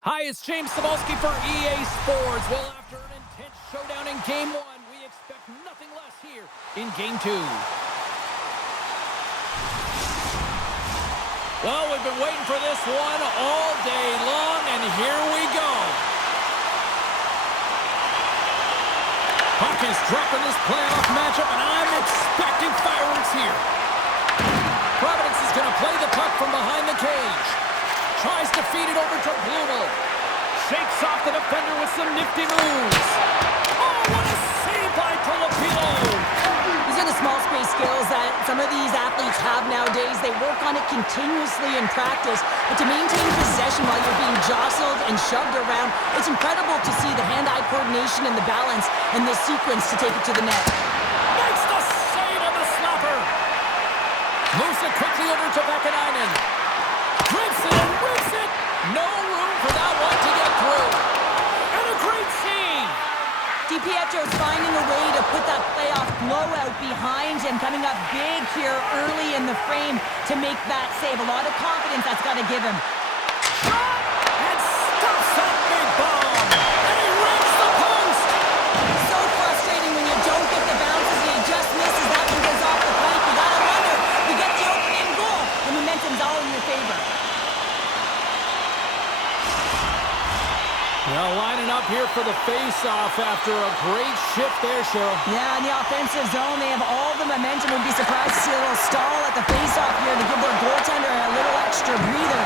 Hi, it's James Cebulski for EA Sports. Well, after an intense showdown in Game 1, we expect nothing less here in Game 2. Well, we've been waiting for this one all day long, and here we go. Puck is dropped in this playoff matchup, and I'm expecting fireworks here. Providence is going to play the puck from behind the cage. Tries to feed it over to Blumel. Shakes off the defender with some nifty moves. Oh, what a save by Filipino! These are the small space skills that some of these athletes have nowadays. They work on it continuously in practice. But to maintain possession while you're being jostled and shoved around, it's incredible to see the hand-eye coordination and the balance in this sequence to take it to the net. Makes the save on the slapper. Moves it quickly over to Vakanainen. Drapes it and rips it. No room for that one to get through. And a great save. DiPietro's finding a way to put that playoff blowout behind him, coming up big here early in the frame to make that save. A lot of confidence that's got to give him. Shot and stuffs that big bomb. And he rings the post. So frustrating when you don't get the bounces and he just misses. That one goes off the pipe. You got to wonder, you get the opening goal. The momentum's all in your favor. Now lining up here for the face-off after a great shift there, Cheryl. Yeah, in the offensive zone, they have all the momentum. Would be surprised to see a little stall at the face-off here to give their goaltender a little extra breather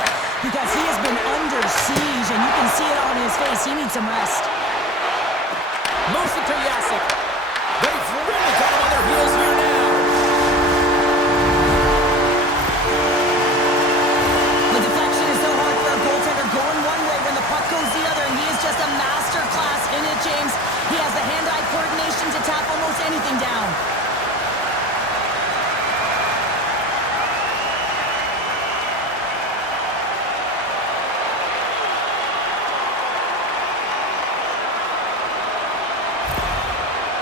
because he has been under siege, and you can see it on his face. He needs some rest. Moves it to Yasik. They've really got him on their heels here now. The deflection is so hard for a goaltender going one way when the puck goes the other, and he is just a master class in it, James. He has the hand-eye coordination to tap almost anything down.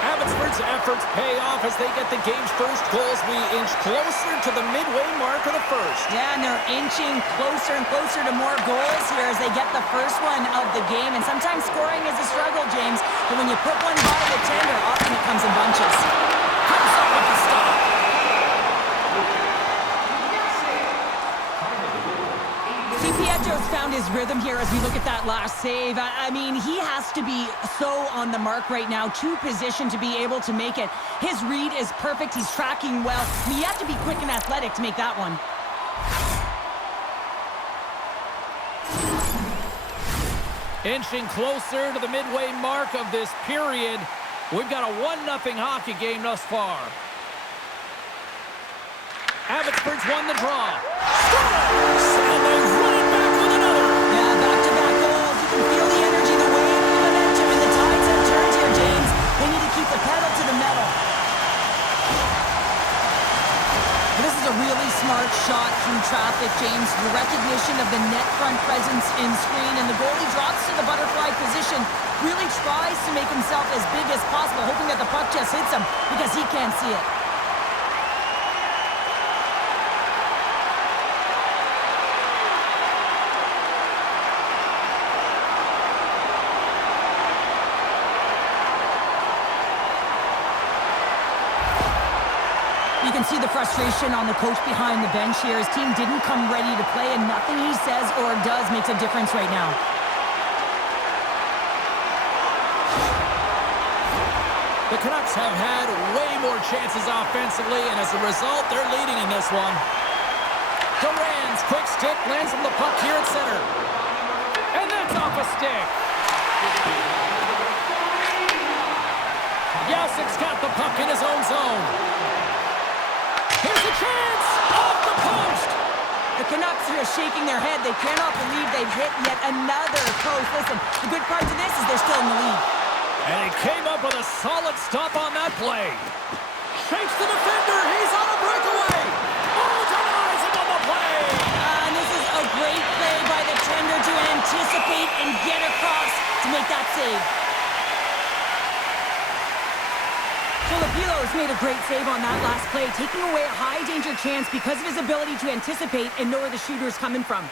Abbotsford's efforts pay off as they get the game's first goals. We inch closer to the midway mark of the first. Yeah, and they're inching closer and closer to more goals here as they get the first one of the game. And sometimes scoring is a struggle, James. But when you put one by the tender, often it comes in bunches. Comes up with the stop. DiPietro's found his rhythm here as we look at that last save. I mean, he has to be so on the mark right now, to position to be able to make it. His read is perfect. He's tracking well. I mean, you have to be quick and athletic to make that one. Inching closer to the midway mark of this period. We've got a 1-0 hockey game thus far. Abbotsford's won the draw. Scores! And they run it back with another. Yeah, back-to-back goals. You can feel the energy, the wave, the momentum, and the tides have turned here, James. They need to keep the pedal to the metal. This is a really smart shot through traffic, James. The recognition of the net front presence in screen, and the goalie drops to the butterfly position. Really tries to make himself as big as possible, hoping that the puck just hits him because he can't see it. You can see the frustration on the coach behind the bench here. His team didn't come ready to play, and nothing he says or does makes a difference right now. The Canucks have had way more chances offensively, and as a result, they're leading in this one. Duran's quick stick lands on the puck here at center. And that's off a stick. Yasik's got the puck in his own zone. Here's a chance! Off the post! The Canucks are shaking their head. They cannot believe they've hit yet another post. Listen, the good part to this is they're still in the lead. And he came up with a solid stop on that play. Shakes the defender. He's on a breakaway. Oh, denies him on the play. And this is a great play by the tender to anticipate and get across to make that save. Filipino's made a great save on that last play, taking away a high-danger chance because of his ability to anticipate and know where the shooter's coming from.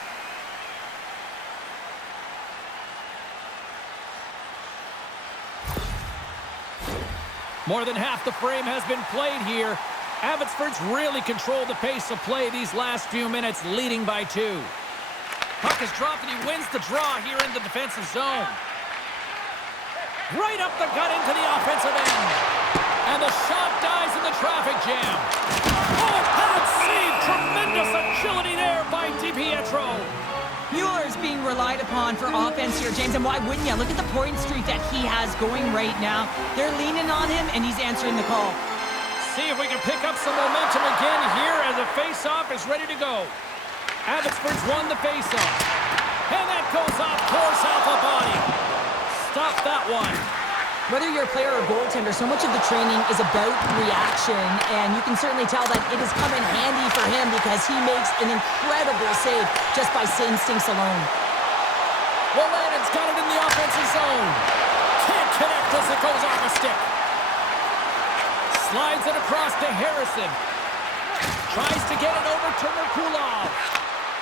More than half the frame has been played here. Abbotsford's really controlled the pace of play these last few minutes, leading by 2. Puck is dropped and he wins the draw here in the defensive zone. Right up the gut into the offensive end. And the shot dies in the traffic jam. Oh, pad save! Tremendous agility there by DiPietro. Mueller's being relied upon for offense here, James, and why wouldn't you? Look at the point streak that he has going right now. They're leaning on him, and he's answering the call. See if we can pick up some momentum again here as a face-off is ready to go. Abbotsford's won the face-off. And that goes off course off a body. Stop that one. Whether you're a player or goaltender, so much of the training is about reaction, and you can certainly tell that it has come in handy for him because he makes an incredible save just by instincts alone. Wolanin's got it in the offensive zone. Can't connect as it goes off a stick. Slides it across to Harrison. Tries to get it over to Merkulov.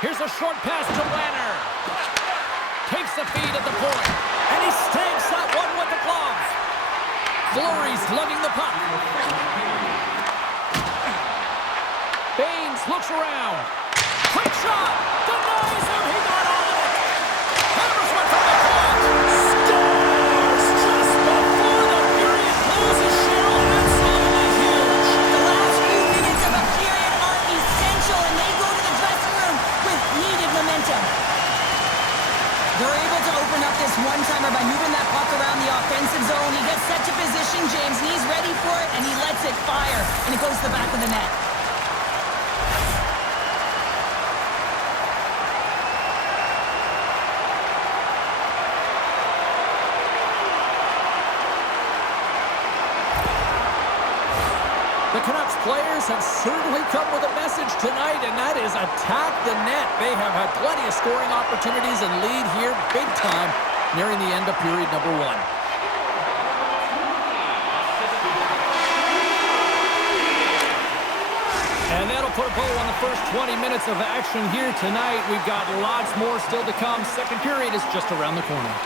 Here's a short pass to Wanner. Takes the feed at the point. And he stamps that one with the glove. Fleury's lugging the puck. Baines looks around. Quick shot. Denies him. He got all of it. Hammers one from the point. Scores just before the period closes. Cheryl, absolutely huge. The last few minutes of a period are essential, and they go to the dressing room with needed momentum. They're able to open up this one-timer by moving that puck around the offensive zone. He gets set to position, James, and he's ready for it, and he lets it fire, and it goes to the back of the net. The Canucks players have certainly come with a message tonight, and that is attack the net. They have had plenty of scoring opportunities and lead here big time, nearing the end of period number 1. And that'll put a bow on the first 20 minutes of action here tonight. We've got lots more still to come. Second period is just around the corner.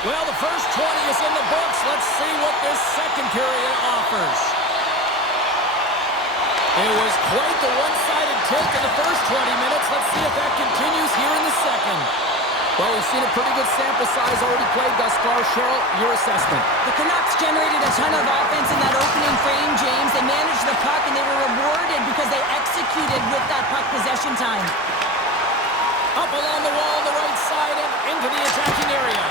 Well, the first 20 is in the books. Let's see what this second period offers. It was quite the one-sided tilt in the first 20 minutes. Let's see if that continues here in the second. Well, we've seen a pretty good sample size already played thus far. Cheryl, your assessment. The Canucks generated a ton of offense in that opening frame, James. They managed the puck, and they were rewarded because they executed with that puck possession time. Up along the wall on the right side and into the attacking area.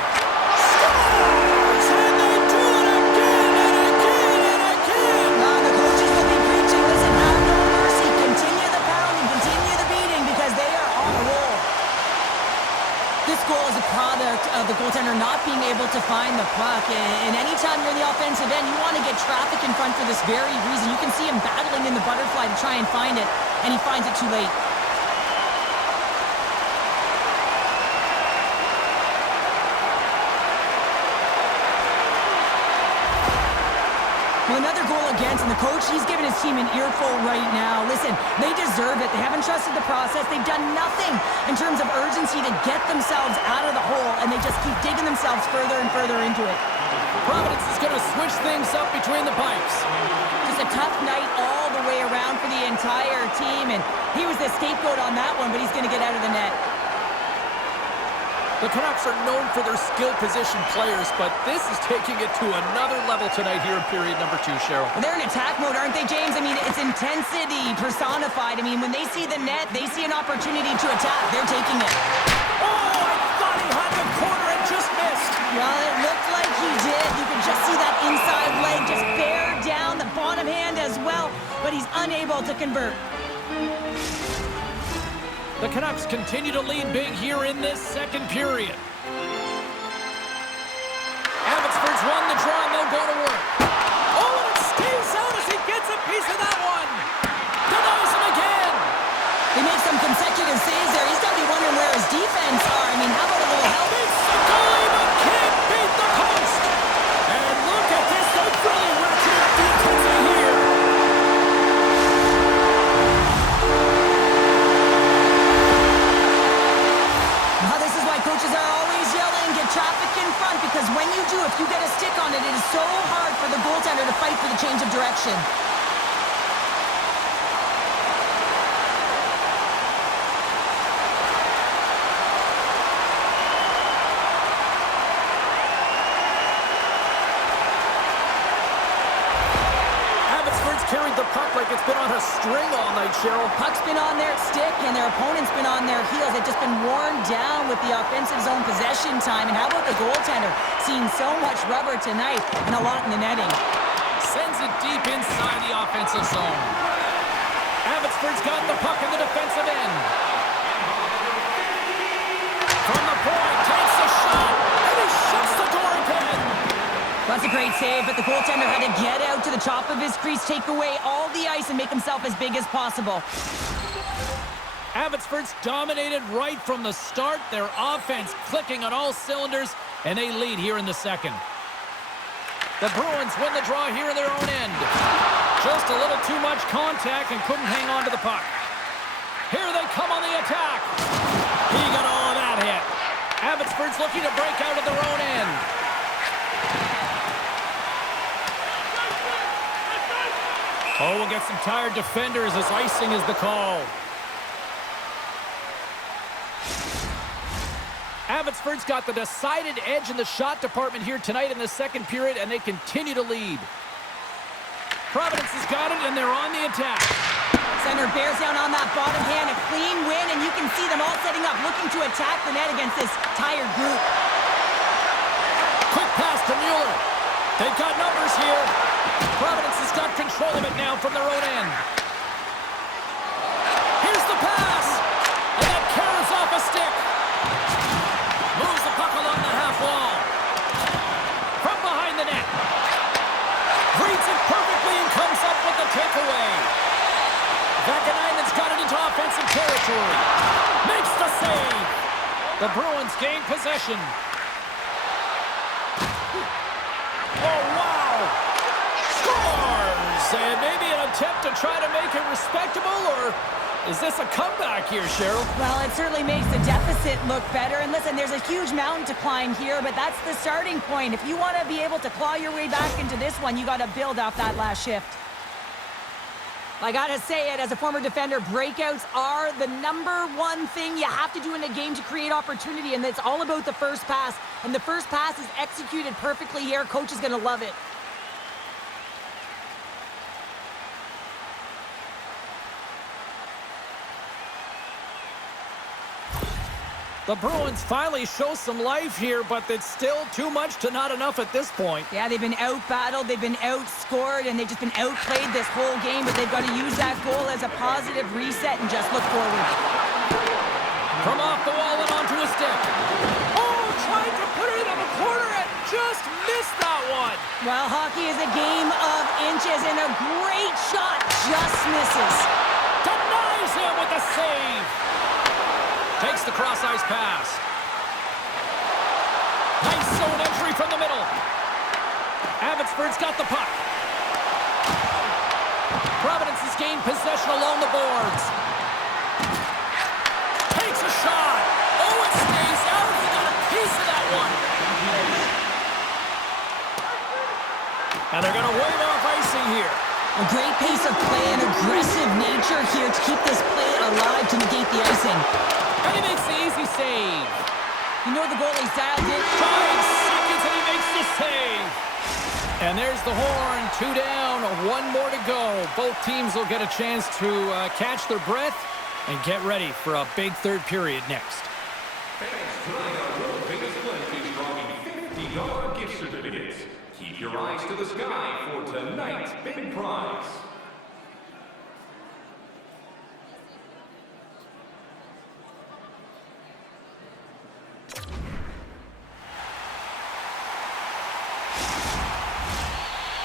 Of the goaltender not being able to find the puck, and anytime you're in the offensive end, you want to get traffic in front for this very reason. You can see him battling in the butterfly to try and find it, and he finds it too late. Well, another goal against, and the coach, he's giving his team an earful right now. Listen, they deserve it. They haven't trusted the process. They've done nothing in terms of urgency to get themselves out of the hole, and they just keep digging themselves further and further into it. Providence is going to switch things up between the pipes. Just a tough night all the way around for the entire team, and he was the scapegoat on that one, but he's going to get out of the net. The Canucks are known for their skilled position players, but this is taking it to another level tonight here in period number 2, Cheryl. Well, they're in attack mode, aren't they, James? I mean, it's intensity personified. I mean, when they see the net, they see an opportunity to attack. They're taking it. Oh, I thought he had the corner and just missed. Well, it looked like he did. You could just see that inside leg just bear down, the bottom hand as well, but he's unable to convert. The Canucks continue to lead big here in this second period. hard for the goaltender to fight for the change of direction. Carried the puck like it's been on a string all night, Cheryl. Puck's been on their stick, and their opponent's been on their heels. They've just been worn down with the offensive zone possession time. And how about the goaltender? Seeing so much rubber tonight and a lot in the netting. Sends it deep inside the offensive zone. Abbotsford's got the puck in the defensive end. From the point, takes a shot, and he shuts the door again. That's a great save, but the goaltender had to get out to the top of his crease, take away all the ice, and make himself as big as possible. Abbotsford's dominated right from the start. Their offense clicking on all cylinders, and they lead here in the second. The Bruins win the draw here in their own end. Just a little too much contact and couldn't hang on to the puck. Here they come on the attack. He got all of that hit. Abbotsford's looking to break out of their own end. Oh, we'll get some tired defenders as icing is the call. Abbotsford's got the decided edge in the shot department here tonight in the second period, and they continue to lead. Providence has got it, and they're on the attack. Center bears down on that bottom hand, a clean win, and you can see them all setting up, looking to attack the net against this tired group. Quick pass to Mueller. They've got numbers here. Providence has got control of it now from their own end. Here's the pass. And that carries off a stick. Moves the puck along the half wall. From behind the net. Reads it perfectly and comes up with the takeaway. Vakanainen's got it into offensive territory. Makes the save. The Bruins gain possession. Oh, wow! Scores! And maybe an attempt to try to make it respectable, or is this a comeback here, Cheryl? Well, it certainly makes the deficit look better. And listen, there's a huge mountain to climb here, but that's the starting point. If you want to be able to claw your way back into this one, you got to build off that last shift. I gotta say it, as a former defender, breakouts are the #1 thing you have to do in a game to create opportunity, and it's all about the first pass. And the first pass is executed perfectly here. Coach is gonna love it. The Bruins finally show some life here, but it's still too much to not enough at this point. Yeah, they've been out-battled, they've been outscored, and they've just been outplayed this whole game, but they've got to use that goal as a positive reset and just look forward. From off the wall and onto a stick. Oh, tried to put it in the corner and just missed that one. Well, hockey is a game of inches, and a great shot just misses. Denies him with the save. Takes the cross-ice pass. Nice zone entry from the middle. Abbotsford's got the puck. Providence has gained possession along the boards. Takes a shot. Oh, it stays out. He got a piece of that one. And they're going to wave off icing here. A great pace of play and aggressive nature here to keep this play alive to negate the icing. And he makes the easy save. You know the goalie's dialed in. 5 seconds and he makes the save. And there's the horn. 2 down, 1 more to go. Both teams will get a chance to catch their breath and get ready for a big third period next. Fans, tonight our World Famous Blend is drawing $50 gift certificates. Keep your eyes to the sky for tonight's big prize.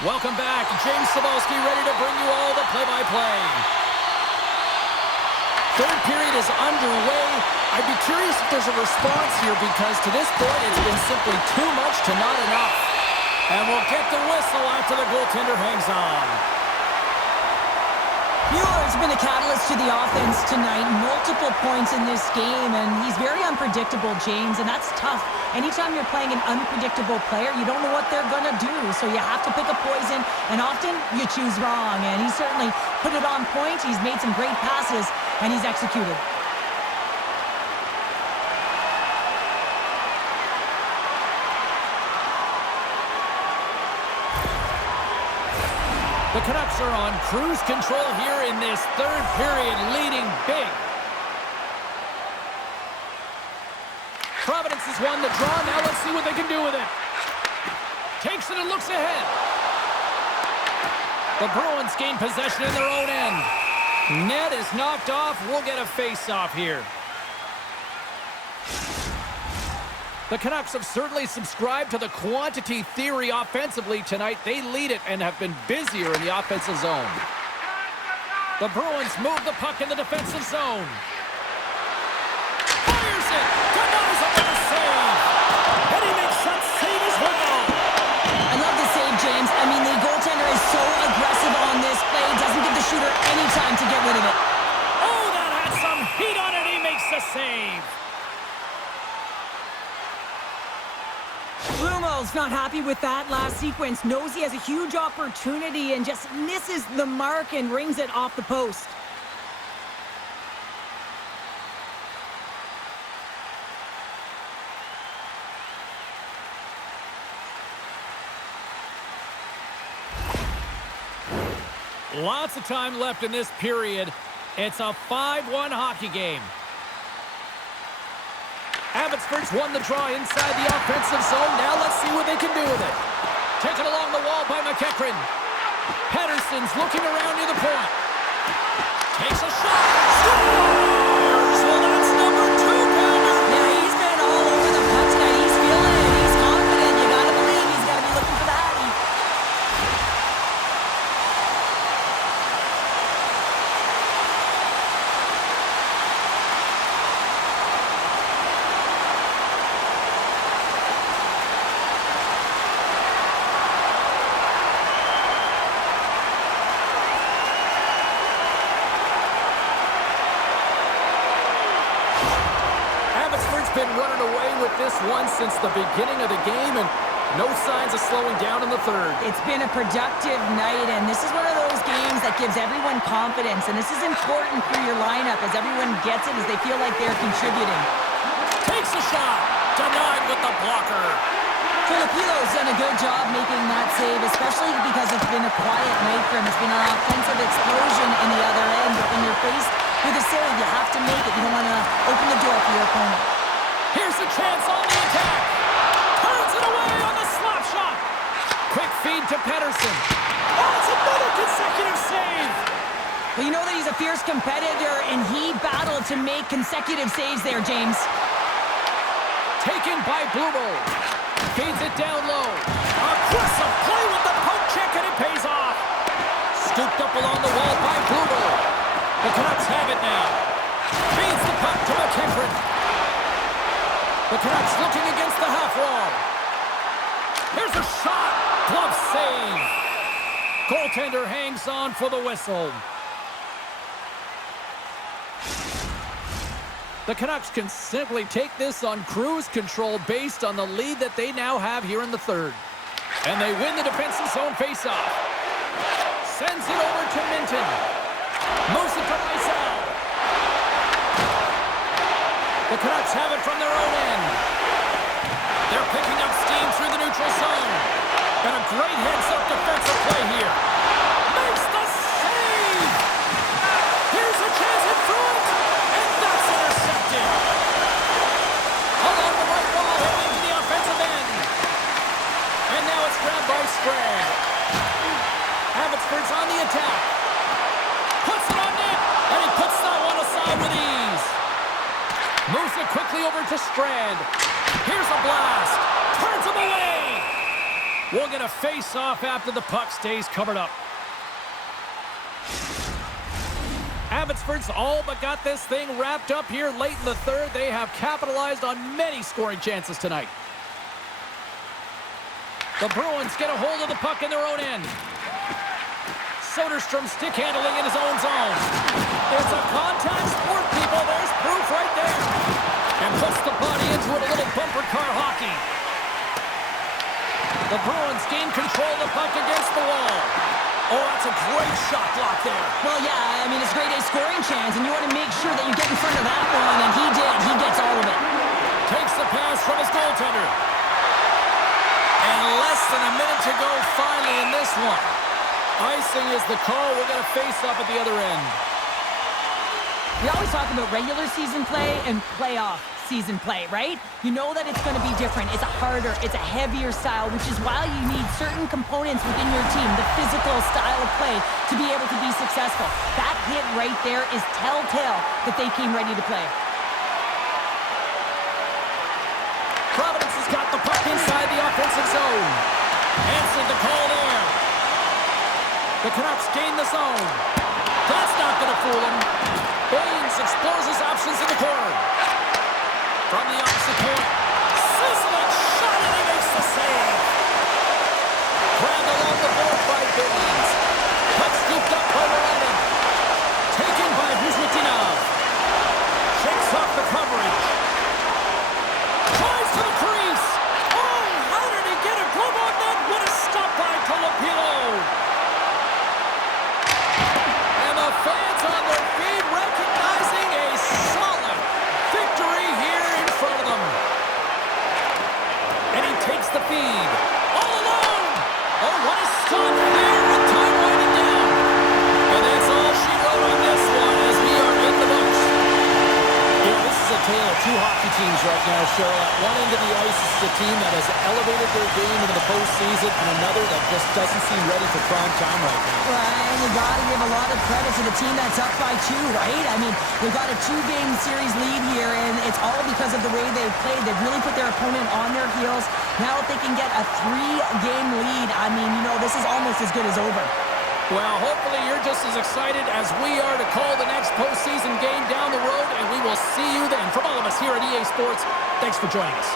Welcome back. James Cebulski ready to bring you all the play-by-play. Third period is underway. I'd be curious if there's a response here because to this point it's been simply too much to not enough. And we'll get the whistle after the goaltender hangs on. Mueller's been a catalyst to the offense tonight. Multiple points in this game, and he's very unpredictable, James, and that's tough. Anytime you're playing an unpredictable player, you don't know what they're going to do, so you have to pick a poison, and often you choose wrong, and he certainly put it on point. He's made some great passes, and he's executed. The Canucks are on cruise control here in this third period, leading big. Providence has won the draw. Now let's see what they can do with it. Takes it and looks ahead. The Bruins gain possession in their own end. Net is knocked off. We'll get a face-off here. The Canucks have certainly subscribed to the quantity theory offensively tonight. They lead it and have been busier in the offensive zone. The Bruins move the puck in the defensive zone. Fires it! Denies it with a save! And he makes that save as well! I love the save, James. I mean, the goaltender is so aggressive on this play. Doesn't give the shooter any time to get rid of it. Oh, that had some heat on it. He makes the save! Blumo's not happy with that last sequence. Knows he has a huge opportunity and just misses the mark and rings it off the post. Lots of time left in this period. It's a 5-1 hockey game. Abbotsford's won the draw inside the offensive zone. Now let's see what they can do with it. Taken along the wall by McEachran. Pettersson's looking around near the point. Takes a shot. Scores! Well, that's number 2, Calder. Yeah, he's been all over the puck tonight. He's feeling it. He's confident. You gotta believe he's gotta be looking for that. Been running away with this one since the beginning of the game, and no signs of slowing down in the third. It's been a productive night, and this is one of those games that gives everyone confidence, and this is important for your lineup as everyone gets it, as they feel like they're contributing. Takes a shot. Denied with the blocker. Filipilo's done a good job making that save, especially because it's been a quiet night for him. It's been an offensive explosion in the other end, but when you're faced with a save, you have to make it. You don't want to open the door for your opponent. Here's a chance on the attack. Turns it away on the slap shot. Quick feed to Pettersson. Oh, it's another consecutive save. Well, you know that he's a fierce competitor, and he battled to make consecutive saves there, James. Taken by Blumo. Feeds it down low. Aggressive play with the poke check, and it pays off. Scooped up along the wall by Blumo. The Canucks have it now. Feeds the puck to McEachran. The Canucks looking against the half wall. Here's a shot. Glove save. Goaltender hangs on for the whistle. The Canucks can simply take this on cruise control based on the lead that they now have here in the third. And they win the defensive zone faceoff. Sends it over to Minton. Moves it to Lysell. The Canucks have it from their own end. They're picking up steam through the neutral zone. And a great heads-up defensive play here. Makes the save! Here's a chance in front! And that's intercepted! Along the right wall, heading to the offensive end. And now it's grabbed by Strand. Abbotsford's on the attack. Puts it on net, and he puts that one aside with ease. Moves it quickly over to Strand. Here's a blast. Turns him away. We'll get a face-off after the puck stays covered up. Abbotsford's all but got this thing wrapped up here late in the third. They have capitalized on many scoring chances tonight. The Bruins get a hold of the puck in their own end. Soderstrom stick handling in his own zone. It's a contact sport, people. There's proof right there. And puts the body into it, a little bumper car hockey. The Bruins gain control of the puck against the wall. Oh, that's a great shot block there. Well, yeah, I mean, it's a great A scoring chance, and you want to make sure that you get in front of that one, and he did. He gets all of it. Takes the pass from his goaltender. And less than a minute to go finally in this one. Icing is the call. We're going to face up at the other end. We always talk about regular season play and playoff season play, right? You know that it's going to be different. It's a harder, it's a heavier style, which is why you need certain components within your team, the physical style of play, to be able to be successful. That hit right there is telltale that they came ready to play. Providence has got the puck inside the offensive zone. Answered the call there. The Canucks gain the zone. That's not going to fool him. Baines explores his options in the corner. From the opposite point. Sizzling shot, and he makes the save. Grabbed along the board by Baines. Puck scooped up by Morenin. Taken by Huzmatinov. Shakes off the coverage. Tries to the crease. Oh, how did he get a glove on that? What a stop by Colapilo. And the fans on their feet recognizing a solid victory here in front of them. And he takes the feed. All alone. Oh, what a stop there with time winding down. And that's all she wrote on this one as we are in the books. You know, this is a tale of two hockey teams right now, Cheryl. At one end of the ice is a team that has elevated their game into the postseason, and another that just doesn't seem ready for prime time right now. Right, you got to give a lot of credit to the team that's up by 2, right? I mean, they've got a 2-game series lead here, and it's all because of the way they've played. They've really put their opponent on their heels. Now if they can get a 3-game lead, I mean, you know, this is almost as good as over. Well, hopefully you're just as excited as we are to call the next postseason game down the road, and we will see you then. From all of us here at EA Sports, thanks for joining us.